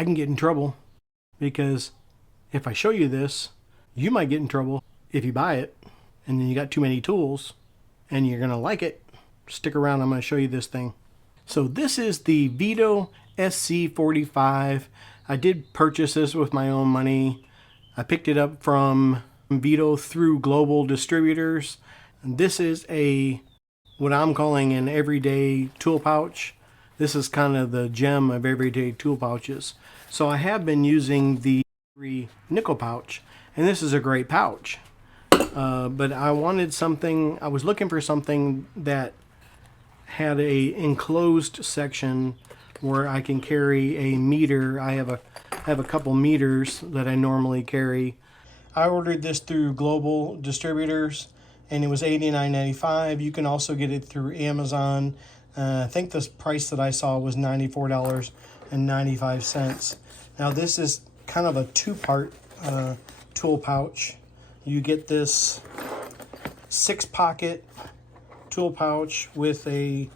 I can get in trouble because if I show you this, you might get in trouble if you buy it and then you got too many tools and you're going to like it. Stick around, I'm going to show you this thing. So this is the Veto SC-45. I did purchase this with my own money. I picked it up from Veto through global distributors. And this is what I'm calling an everyday tool pouch. This is kind of the gem of everyday tool pouches. So I have been using the nickel pouch, and this is a great pouch. But I wanted something, I was looking for something that had a enclosed section where I can carry a meter. I have a couple meters that I normally carry. I ordered this through global distributors and it was $89.95. You can also get it through Amazon. I think the price that I saw was $94.95. Now this is kind of a two-part tool pouch. You get this 6-pocket tool pouch with a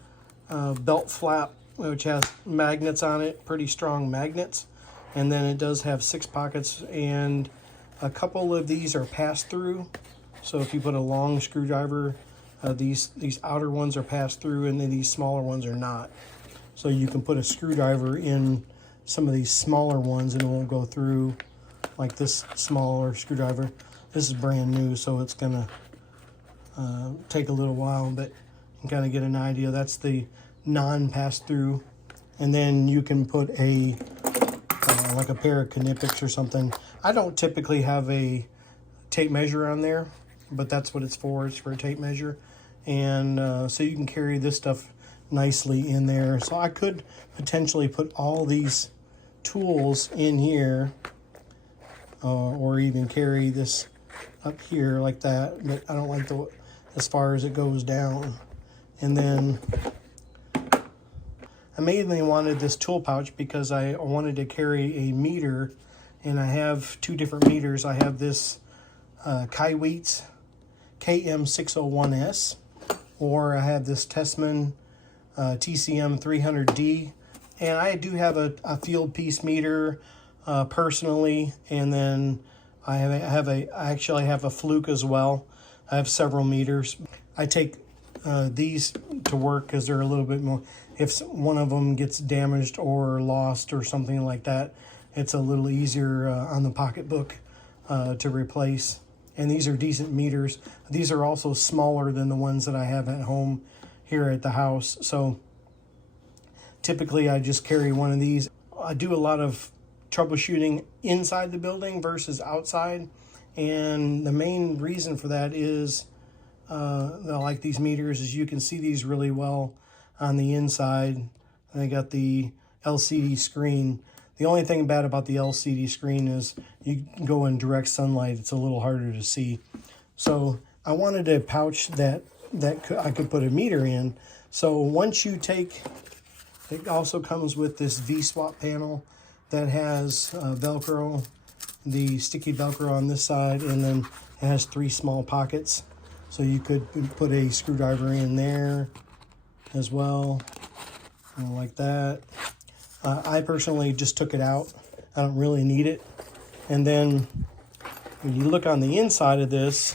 belt flap which has magnets on it, pretty strong magnets, and then it does have 6 pockets, and a couple of these are pass-through. So if you put a long screwdriver, these outer ones are pass-through and then these smaller ones are not. So you can put a screwdriver in some of these smaller ones and it won't go through, like this smaller screwdriver. This is brand new, so it's gonna take a little while, but you can kind of get an idea. That's the non-pass-through. And then you can put a like a pair of Knipex or something. I don't typically have a tape measure on there, but that's what it's for. It's for a tape measure. And so you can carry this stuff nicely in there. So I could potentially put all these tools in here, or even carry this up here like that, but I don't like as far as it goes down. And then I mainly wanted this tool pouch because I wanted to carry a meter, and I have 2 different meters. I have this Kaiweets KM601S, or I have this Tessman TCM 300D, and I do have a field piece meter personally, and then I actually have a Fluke as well. I have several meters. I take these to work because they're a little bit more, if one of them gets damaged or lost or something like that, it's a little easier on the pocketbook to replace. And these are decent meters. These are also smaller than the ones that I have at home here at the house. So typically I just carry one of these. I do a lot of troubleshooting inside the building versus outside. And the main reason for that is I like these meters, is you can see these really well on the inside. And they got the LCD screen. The only thing bad about the LCD screen is you go in direct sunlight, it's a little harder to see. So I wanted a pouch that I could put a meter in. So once you take, it also comes with this V-swap panel that has Velcro, the sticky Velcro on this side, and then it has 3 small pockets. So you could put a screwdriver in there as well, like that. I personally just took it out. I don't really need it. And then when you look on the inside of this,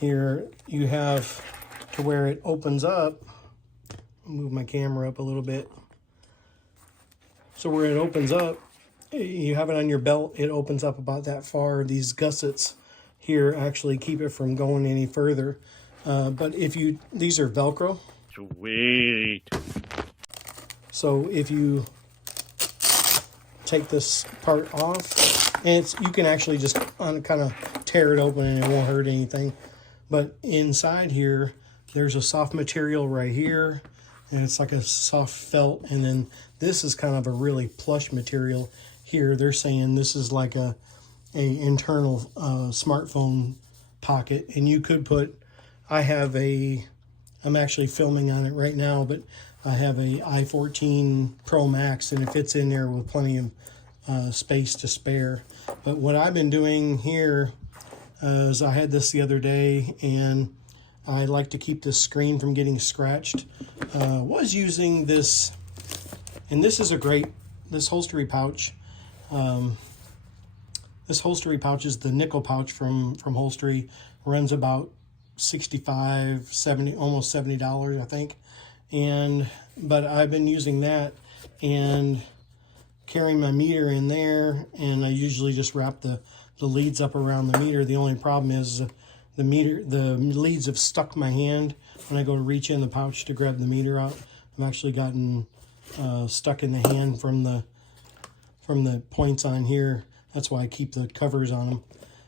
here you have to where it opens up. Move my camera up a little bit. So where it opens up, you have it on your belt, it opens up about that far. These gussets here actually keep it from going any further. But these are Velcro. Sweet. So if you take this part off, and you can actually just kind of tear it open and it won't hurt anything. But inside here, there's a soft material right here, and it's like a soft felt. And then this is kind of a really plush material here. They're saying this is like a internal smartphone pocket, and you could put, I'm actually filming on it right now, but I have a i14 Pro Max, and it fits in there with plenty of space to spare. But what I've been doing here is, I had this the other day, and I like to keep this screen from getting scratched. Was using this, and this is a great this holstery pouch. This holstery pouch is the nickel pouch from Holstery. Runs about $65, $70, almost $70, I think. But I've been using that and carrying my meter in there, and I usually just wrap the leads up around the meter. The only problem is the leads have stuck my hand when I go to reach in the pouch to grab the meter out. I've actually gotten stuck in the hand from the points on here. That's why I keep the covers on them.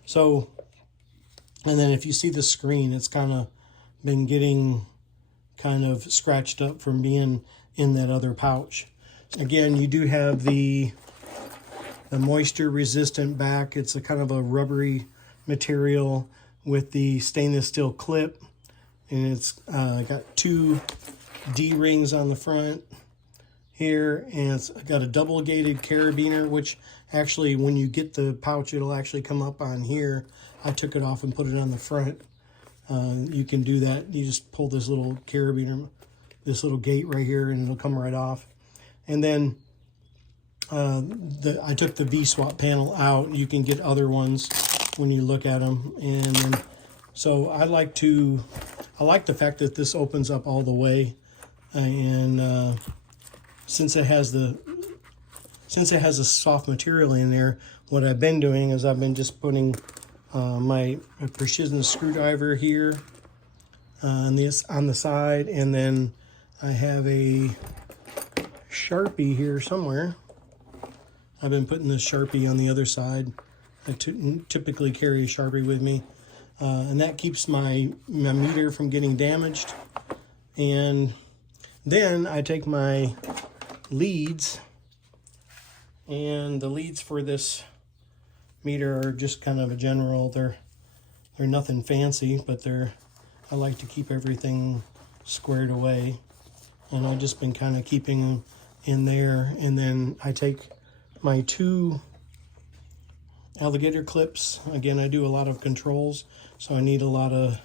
So, and then if you see the screen, it's kind of been getting kind of scratched up from being in that other pouch. Again, you do have the moisture resistant back. It's a kind of a rubbery material with the stainless steel clip, and it's got 2 D-rings on the front here, and it's got a double gated carabiner, which actually when you get the pouch, it'll actually come up on here. I took it off and put it on the front. You can do that. You just pull this little carabiner, this little gate right here, and it'll come right off. And then I took the V-swap panel out. You can get other ones when you look at them. And then, so I like the fact that this opens up all the way. And since it has a soft material in there, what I've been doing is I've been just putting my precision screwdriver here on the side, and then I have a Sharpie here somewhere. I've been putting this Sharpie on the other side. I typically carry a Sharpie with me, and that keeps my meter from getting damaged. And then I take my leads, and the leads for this meter are just kind of a general. They're nothing fancy, but I like to keep everything squared away, and I've just been kind of keeping them in there. And then I take my 2 alligator clips. Again, I do a lot of controls, so I need a lot of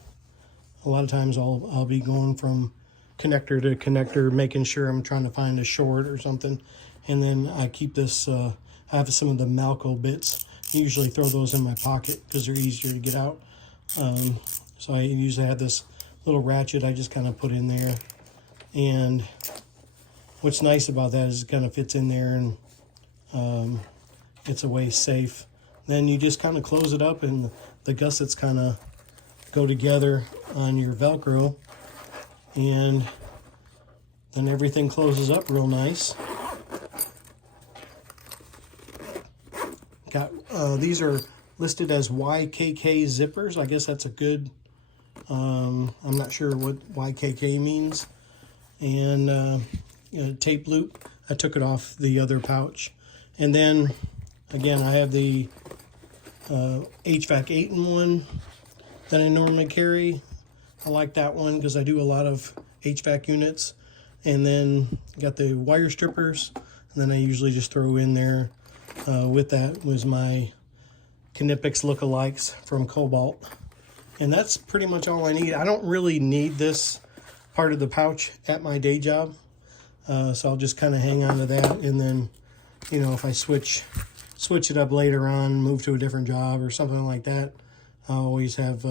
times I'll be going from connector to connector, making sure I'm trying to find a short or something. And then I keep this, I have some of the Malco bits. I usually throw those in my pocket because they're easier to get out. So I usually have this little ratchet I just kind of put in there. And what's nice about that is it kind of fits in there, and it's a way safe. Then you just kind of close it up, and the gussets kind of go together on your Velcro, and then everything closes up real nice. These are listed as YKK zippers. I guess that's a good, I'm not sure what YKK means. And tape loop. I took it off the other pouch. And then, again, I have the HVAC 8-in-1 that I normally carry. I like that one because I do a lot of HVAC units. And then got the wire strippers, and then I usually just throw in there with that was my Knipex lookalikes from Cobalt. And that's pretty much all I need. I don't really need this part of the pouch at my day job, so I'll just kind of hang on to that. And then, you know, if I switch it up later on, move to a different job or something like that, I always have,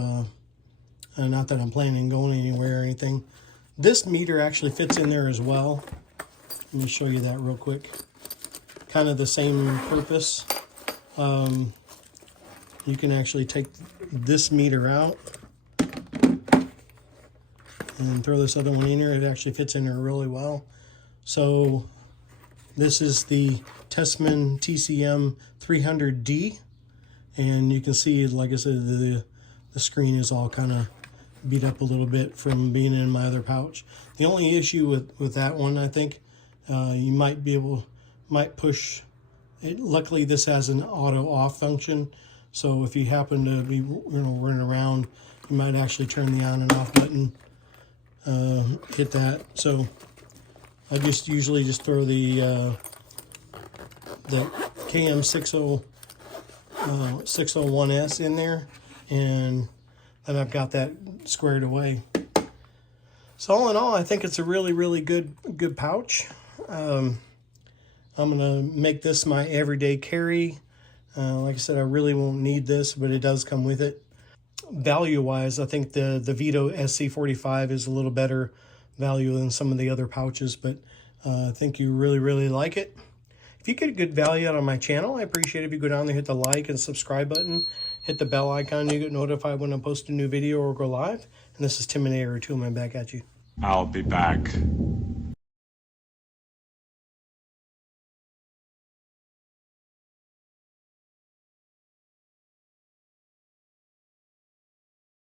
not that I'm planning on going anywhere or anything. This meter actually fits in there as well. Let me show you that real quick. Kind of the same purpose. You can actually take this meter out and throw this other one in here. It actually fits in there really well. So this is the Tessman TCM 300D, and you can see, like I said, the screen is all kind of beat up a little bit from being in my other pouch. The only issue with that one, I think, you might push it. Luckily, this has an auto off function, so if you happen to be running around, you might actually turn the on and off button, hit that. So I just usually just throw the KM601S in there, and then I've got that squared away. So all in all, I think it's a really, really good pouch. I'm going to make this my everyday carry. Like I said, I really won't need this, but it does come with it. Value-wise, I think the Veto SC-45 is a little better value than some of the other pouches, but I think you really like it. If you get good value out of my channel, I appreciate it if you go down there, hit the like and subscribe button, hit the bell icon, you get notified when I post a new video or go live. And this is Tim and A, or 2 of my back at you. I'll be back.